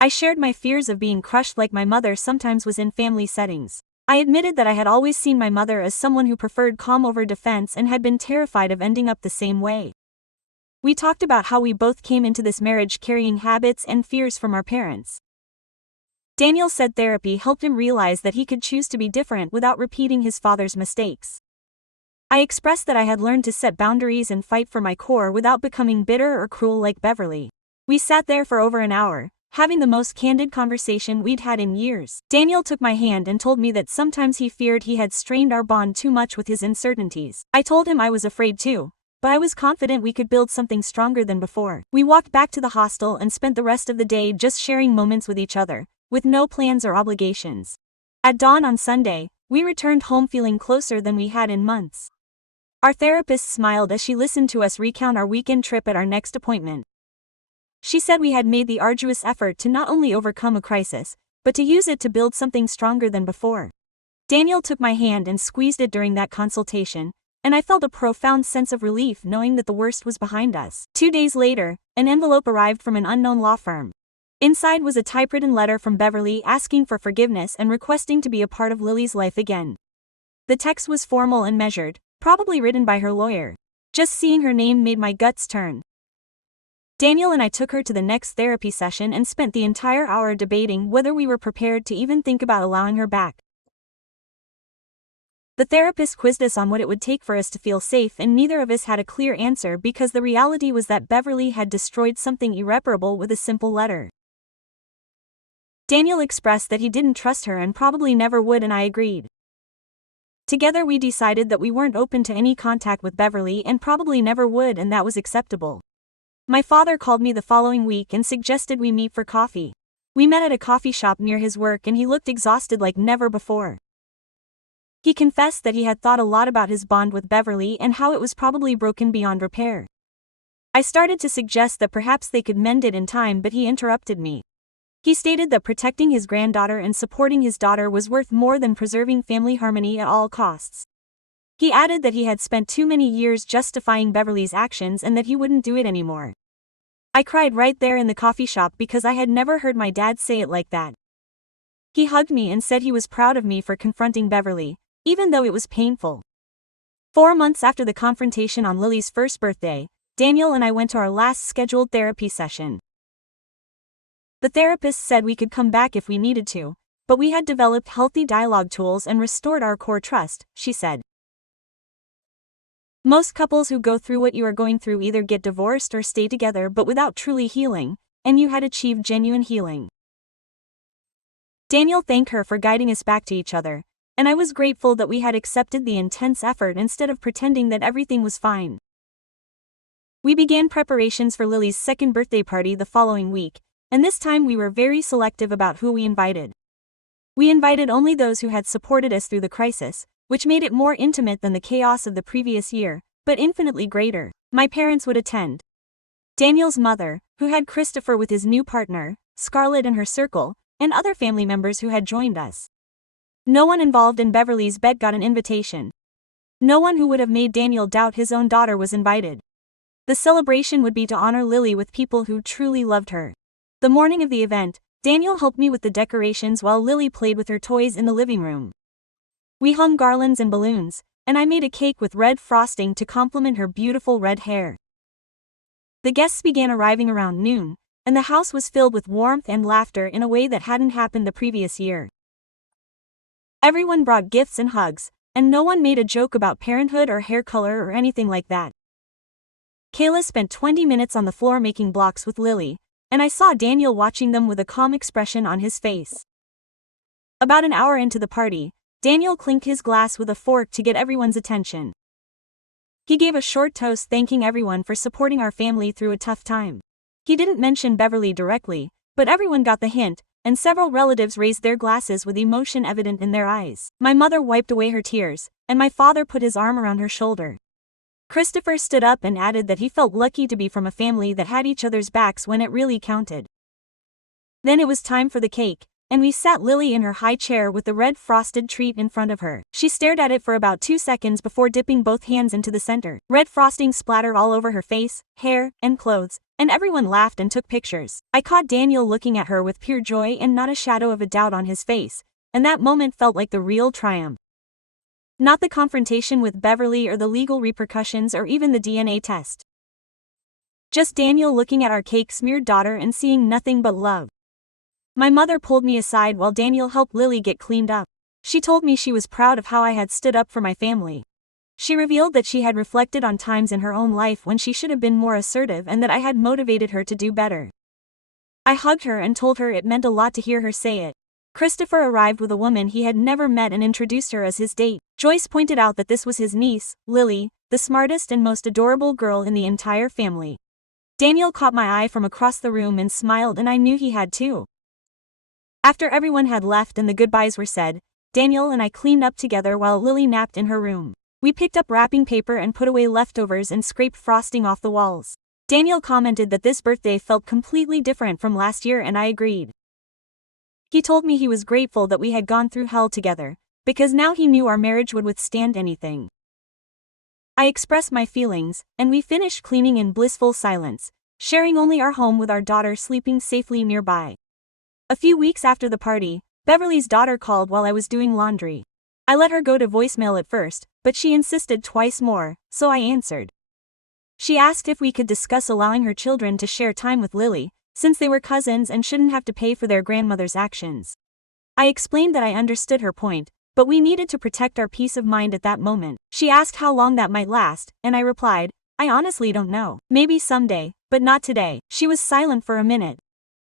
I shared my fears of being crushed like my mother sometimes was in family settings. I admitted that I had always seen my mother as someone who preferred calm over defense and had been terrified of ending up the same way. We talked about how we both came into this marriage carrying habits and fears from our parents. Daniel said therapy helped him realize that he could choose to be different without repeating his father's mistakes. I expressed that I had learned to set boundaries and fight for my core without becoming bitter or cruel like Beverly. We sat there for over an hour, having the most candid conversation we'd had in years. Daniel took my hand and told me that sometimes he feared he had strained our bond too much with his uncertainties. I told him I was afraid too, but I was confident we could build something stronger than before. We walked back to the hostel and spent the rest of the day just sharing moments with each other, with no plans or obligations. At dawn on Sunday, we returned home feeling closer than we had in months. Our therapist smiled as she listened to us recount our weekend trip at our next appointment. She said we had made the arduous effort to not only overcome a crisis, but to use it to build something stronger than before. Daniel took my hand and squeezed it during that consultation, and I felt a profound sense of relief knowing that the worst was behind us. 2 days later, an envelope arrived from an unknown law firm. Inside was a typewritten letter from Beverly asking for forgiveness and requesting to be a part of Lily's life again. The text was formal and measured, probably written by her lawyer. Just seeing her name made my guts turn. Daniel and I took her to the next therapy session and spent the entire hour debating whether we were prepared to even think about allowing her back. The therapist quizzed us on what it would take for us to feel safe, and neither of us had a clear answer because the reality was that Beverly had destroyed something irreparable with a simple letter. Daniel expressed that he didn't trust her and probably never would, and I agreed. Together we decided that we weren't open to any contact with Beverly and probably never would, and that was acceptable. My father called me the following week and suggested we meet for coffee. We met at a coffee shop near his work and he looked exhausted like never before. He confessed that he had thought a lot about his bond with Beverly and how it was probably broken beyond repair. I started to suggest that perhaps they could mend it in time, but he interrupted me. He stated that protecting his granddaughter and supporting his daughter was worth more than preserving family harmony at all costs. He added that he had spent too many years justifying Beverly's actions and that he wouldn't do it anymore. I cried right there in the coffee shop because I had never heard my dad say it like that. He hugged me and said he was proud of me for confronting Beverly, even though it was painful. 4 months after the confrontation on Lily's first birthday, Daniel and I went to our last scheduled therapy session. The therapist said we could come back if we needed to, but we had developed healthy dialogue tools and restored our core trust, she said. Most couples who go through what you are going through either get divorced or stay together but without truly healing, and you had achieved genuine healing. Daniel thanked her for guiding us back to each other, and I was grateful that we had accepted the intense effort instead of pretending that everything was fine. We began preparations for Lily's second birthday party the following week, and this time we were very selective about who we invited. We invited only those who had supported us through the crisis, which made it more intimate than the chaos of the previous year, but infinitely greater. My parents would attend. Daniel's mother, who had Christopher with his new partner, Scarlett and her circle, and other family members who had joined us. No one involved in Beverly's bet got an invitation. No one who would have made Daniel doubt his own daughter was invited. The celebration would be to honor Lily with people who truly loved her. The morning of the event, Daniel helped me with the decorations while Lily played with her toys in the living room. We hung garlands and balloons, and I made a cake with red frosting to complement her beautiful red hair. The guests began arriving around noon, and the house was filled with warmth and laughter in a way that hadn't happened the previous year. Everyone brought gifts and hugs, and no one made a joke about parenthood or hair color or anything like that. Kayla spent 20 minutes on the floor making blocks with Lily, and I saw Daniel watching them with a calm expression on his face. About an hour into the party, Daniel clinked his glass with a fork to get everyone's attention. He gave a short toast thanking everyone for supporting our family through a tough time. He didn't mention Beverly directly, but everyone got the hint, and several relatives raised their glasses with emotion evident in their eyes. My mother wiped away her tears, and my father put his arm around her shoulder. Christopher stood up and added that he felt lucky to be from a family that had each other's backs when it really counted. Then it was time for the cake, and we sat Lily in her high chair with the red frosted treat in front of her. She stared at it for about 2 seconds before dipping both hands into the center. Red frosting splattered all over her face, hair, and clothes, and everyone laughed and took pictures. I caught Daniel looking at her with pure joy and not a shadow of a doubt on his face, and that moment felt like the real triumph. Not the confrontation with Beverly or the legal repercussions or even the DNA test. Just Daniel looking at our cake-smeared daughter and seeing nothing but love. My mother pulled me aside while Daniel helped Lily get cleaned up. She told me she was proud of how I had stood up for my family. She revealed that she had reflected on times in her own life when she should have been more assertive and that I had motivated her to do better. I hugged her and told her it meant a lot to hear her say it. Christopher arrived with a woman he had never met and introduced her as his date. Joyce pointed out that this was his niece, Lily, the smartest and most adorable girl in the entire family. Daniel caught my eye from across the room and smiled, and I knew he had too. After everyone had left and the goodbyes were said, Daniel and I cleaned up together while Lily napped in her room. We picked up wrapping paper and put away leftovers and scraped frosting off the walls. Daniel commented that this birthday felt completely different from last year, and I agreed. He told me he was grateful that we had gone through hell together, because now he knew our marriage would withstand anything. I expressed my feelings, and we finished cleaning in blissful silence, sharing only our home with our daughter sleeping safely nearby. A few weeks after the party, Beverly's daughter called while I was doing laundry. I let her go to voicemail at first, but she insisted twice more, so I answered. She asked if we could discuss allowing her children to share time with Lily, since they were cousins and shouldn't have to pay for their grandmother's actions. I explained that I understood her point, but we needed to protect our peace of mind at that moment. She asked how long that might last, and I replied, I honestly don't know. Maybe someday, but not today. She was silent for a minute.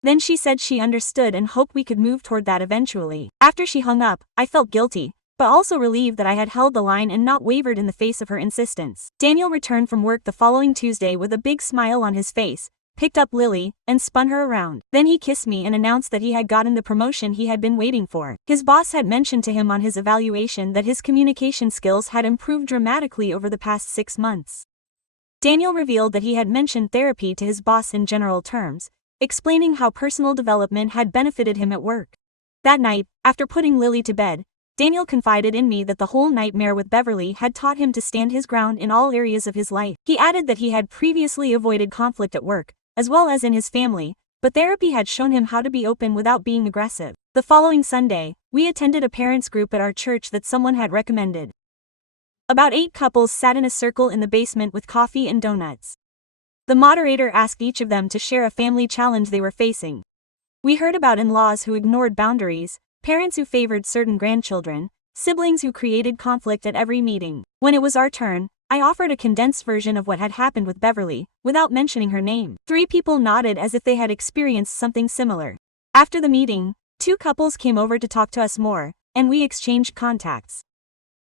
Then she said she understood and hoped we could move toward that eventually. After she hung up, I felt guilty, but also relieved that I had held the line and not wavered in the face of her insistence. Daniel returned from work the following Tuesday with a big smile on his face, picked up Lily, and spun her around. Then he kissed me and announced that he had gotten the promotion he had been waiting for. His boss had mentioned to him on his evaluation that his communication skills had improved dramatically over the past 6 months. Daniel revealed that he had mentioned therapy to his boss in general terms, explaining how personal development had benefited him at work. That night, after putting Lily to bed, Daniel confided in me that the whole nightmare with Beverly had taught him to stand his ground in all areas of his life. He added that he had previously avoided conflict at work, as well as in his family, but therapy had shown him how to be open without being aggressive. The following Sunday, we attended a parents' group at our church that someone had recommended. About 8 couples sat in a circle in the basement with coffee and donuts. The moderator asked each of them to share a family challenge they were facing. We heard about in-laws who ignored boundaries, parents who favored certain grandchildren, siblings who created conflict at every meeting. When it was our turn, I offered a condensed version of what had happened with Beverly, without mentioning her name. 3 people nodded as if they had experienced something similar. After the meeting, 2 couples came over to talk to us more, and we exchanged contacts.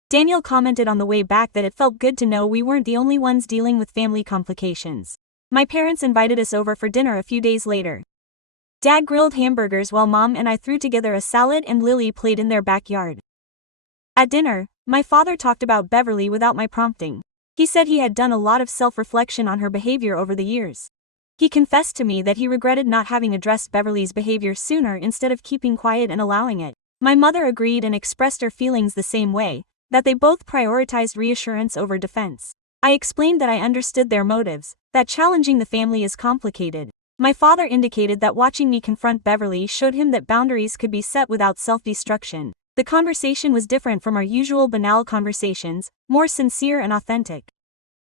Daniel commented on the way back that it felt good to know we weren't the only ones dealing with family complications. My parents invited us over for dinner a few days later. Dad grilled hamburgers while Mom and I threw together a salad and Lily played in their backyard. At dinner, my father talked about Beverly without my prompting. He said he had done a lot of self-reflection on her behavior over the years. He confessed to me that he regretted not having addressed Beverly's behavior sooner instead of keeping quiet and allowing it. My mother agreed and expressed her feelings the same way, that they both prioritized reassurance over defense. I explained that I understood their motives, that challenging the family is complicated. My father indicated that watching me confront Beverly showed him that boundaries could be set without self-destruction. The conversation was different from our usual banal conversations, more sincere and authentic.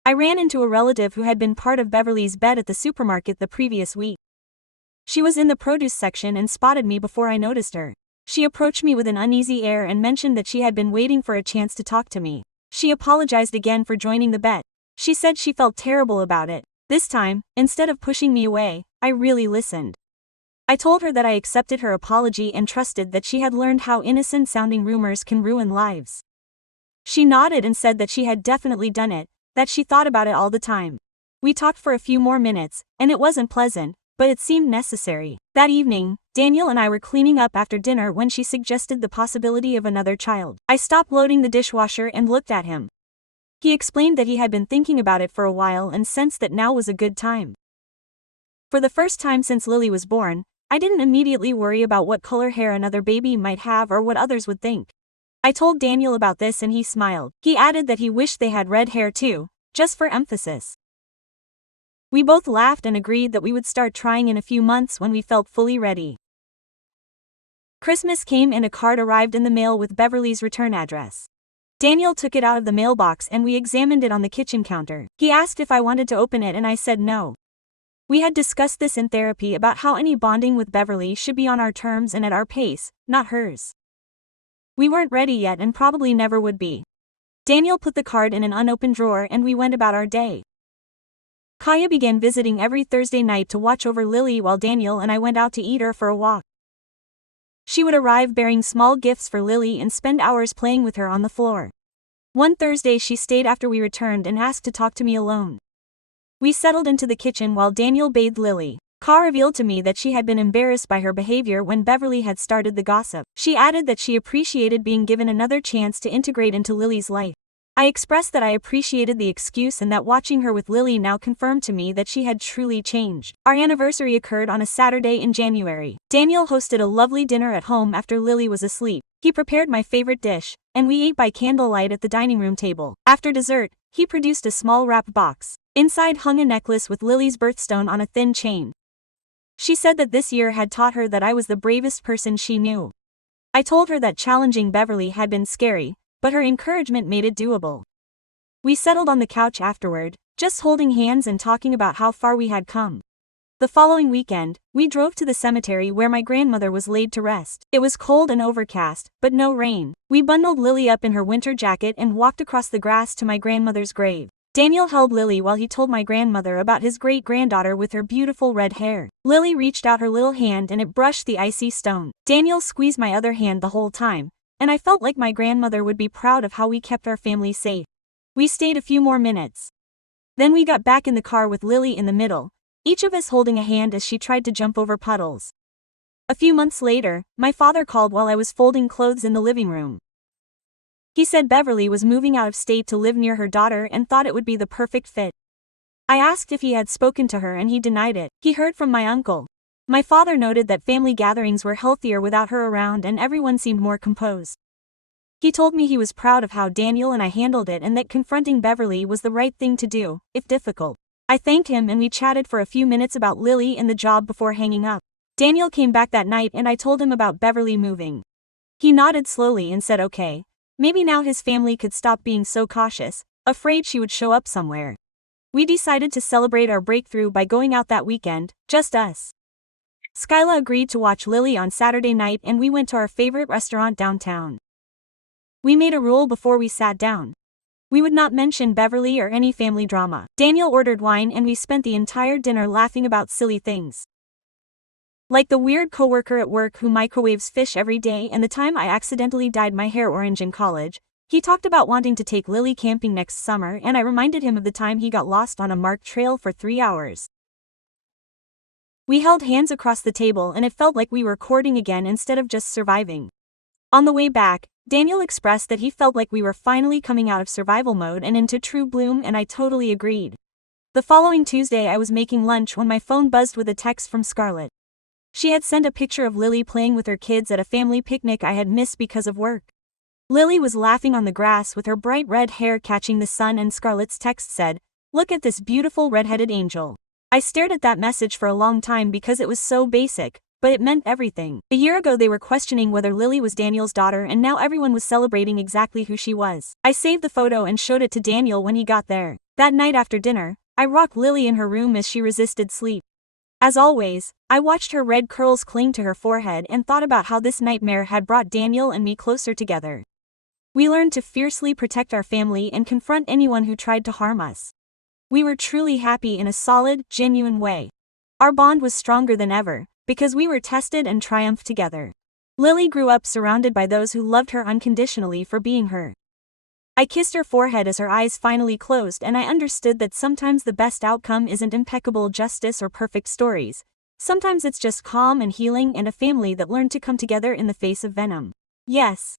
I ran into a relative who had been part of Beverly's bed at the supermarket the previous week. She was in the produce section and spotted me before I noticed her. She approached me with an uneasy air and mentioned that she had been waiting for a chance to talk to me. She apologized again for joining the bet. She said she felt terrible about it. This time, instead of pushing me away, I really listened. I told her that I accepted her apology and trusted that she had learned how innocent-sounding rumors can ruin lives. She nodded and said that she had definitely done it, that she thought about it all the time. We talked for a few more minutes, and it wasn't pleasant, but it seemed necessary. That evening, Daniel and I were cleaning up after dinner when she suggested the possibility of another child. I stopped loading the dishwasher and looked at him. He explained that he had been thinking about it for a while and sensed that now was a good time. For the first time since Lily was born, I didn't immediately worry about what color hair another baby might have or what others would think. I told Daniel about this and he smiled. He added that he wished they had red hair too, just for emphasis. We both laughed and agreed that we would start trying in a few months when we felt fully ready. Christmas came and a card arrived in the mail with Beverly's return address. Daniel took it out of the mailbox and we examined it on the kitchen counter. He asked if I wanted to open it and I said no. We had discussed this in therapy about how any bonding with Beverly should be on our terms and at our pace, not hers. We weren't ready yet and probably never would be. Daniel put the card in an unopened drawer and we went about our day. Kaya began visiting every Thursday night to watch over Lily while Daniel and I went out to eat her for a walk. She would arrive bearing small gifts for Lily and spend hours playing with her on the floor. One Thursday she stayed after we returned and asked to talk to me alone. We settled into the kitchen while Daniel bathed Lily. Kaya revealed to me that she had been embarrassed by her behavior when Beverly had started the gossip. She added that she appreciated being given another chance to integrate into Lily's life. I expressed that I appreciated the excuse and that watching her with Lily now confirmed to me that she had truly changed. Our anniversary occurred on a Saturday in January. Daniel hosted a lovely dinner at home after Lily was asleep. He prepared my favorite dish, and we ate by candlelight at the dining room table. After dessert, he produced a small wrapped box. Inside hung a necklace with Lily's birthstone on a thin chain. She said that this year had taught her that I was the bravest person she knew. I told her that challenging Beverly had been scary, but her encouragement made it doable. We settled on the couch afterward, just holding hands and talking about how far we had come. The following weekend, we drove to the cemetery where my grandmother was laid to rest. It was cold and overcast, but no rain. We bundled Lily up in her winter jacket and walked across the grass to my grandmother's grave. Daniel held Lily while he told my grandmother about his great-granddaughter with her beautiful red hair. Lily reached out her little hand and it brushed the icy stone. Daniel squeezed my other hand the whole time, and I felt like my grandmother would be proud of how we kept our family safe. We stayed a few more minutes. Then we got back in the car with Lily in the middle, each of us holding a hand as she tried to jump over puddles. A few months later, my father called while I was folding clothes in the living room. He said Beverly was moving out of state to live near her daughter and thought it would be the perfect fit. I asked if he had spoken to her and he denied it. He heard from my uncle. My father noted that family gatherings were healthier without her around and everyone seemed more composed. He told me he was proud of how Daniel and I handled it and that confronting Beverly was the right thing to do, if difficult. I thanked him and we chatted for a few minutes about Lily and the job before hanging up. Daniel came back that night and I told him about Beverly moving. He nodded slowly and said okay. Maybe now his family could stop being so cautious, afraid she would show up somewhere. We decided to celebrate our breakthrough by going out that weekend, just us. Skyla agreed to watch Lily on Saturday night and we went to our favorite restaurant downtown. We made a rule before we sat down. We would not mention Beverly or any family drama. Daniel ordered wine and we spent the entire dinner laughing about silly things. Like the weird coworker at work who microwaves fish every day and the time I accidentally dyed my hair orange in college, he talked about wanting to take Lily camping next summer and I reminded him of the time he got lost on a marked trail for 3 hours. We held hands across the table and it felt like we were courting again instead of just surviving. On the way back, Daniel expressed that he felt like we were finally coming out of survival mode and into true bloom and I totally agreed. The following Tuesday I was making lunch when my phone buzzed with a text from Scarlett. She had sent a picture of Lily playing with her kids at a family picnic I had missed because of work. Lily was laughing on the grass with her bright red hair catching the sun and Scarlett's text said, "Look at this beautiful red-headed angel." I stared at that message for a long time because it was so basic, but it meant everything. A year ago they were questioning whether Lily was Daniel's daughter and now everyone was celebrating exactly who she was. I saved the photo and showed it to Daniel when he got there. That night after dinner, I rocked Lily in her room as she resisted sleep. As always, I watched her red curls cling to her forehead and thought about how this nightmare had brought Daniel and me closer together. We learned to fiercely protect our family and confront anyone who tried to harm us. We were truly happy in a solid, genuine way. Our bond was stronger than ever, because we were tested and triumphed together. Lily grew up surrounded by those who loved her unconditionally for being her. I kissed her forehead as her eyes finally closed, and I understood that sometimes the best outcome isn't impeccable justice or perfect stories. Sometimes it's just calm and healing and a family that learned to come together in the face of venom. Yes,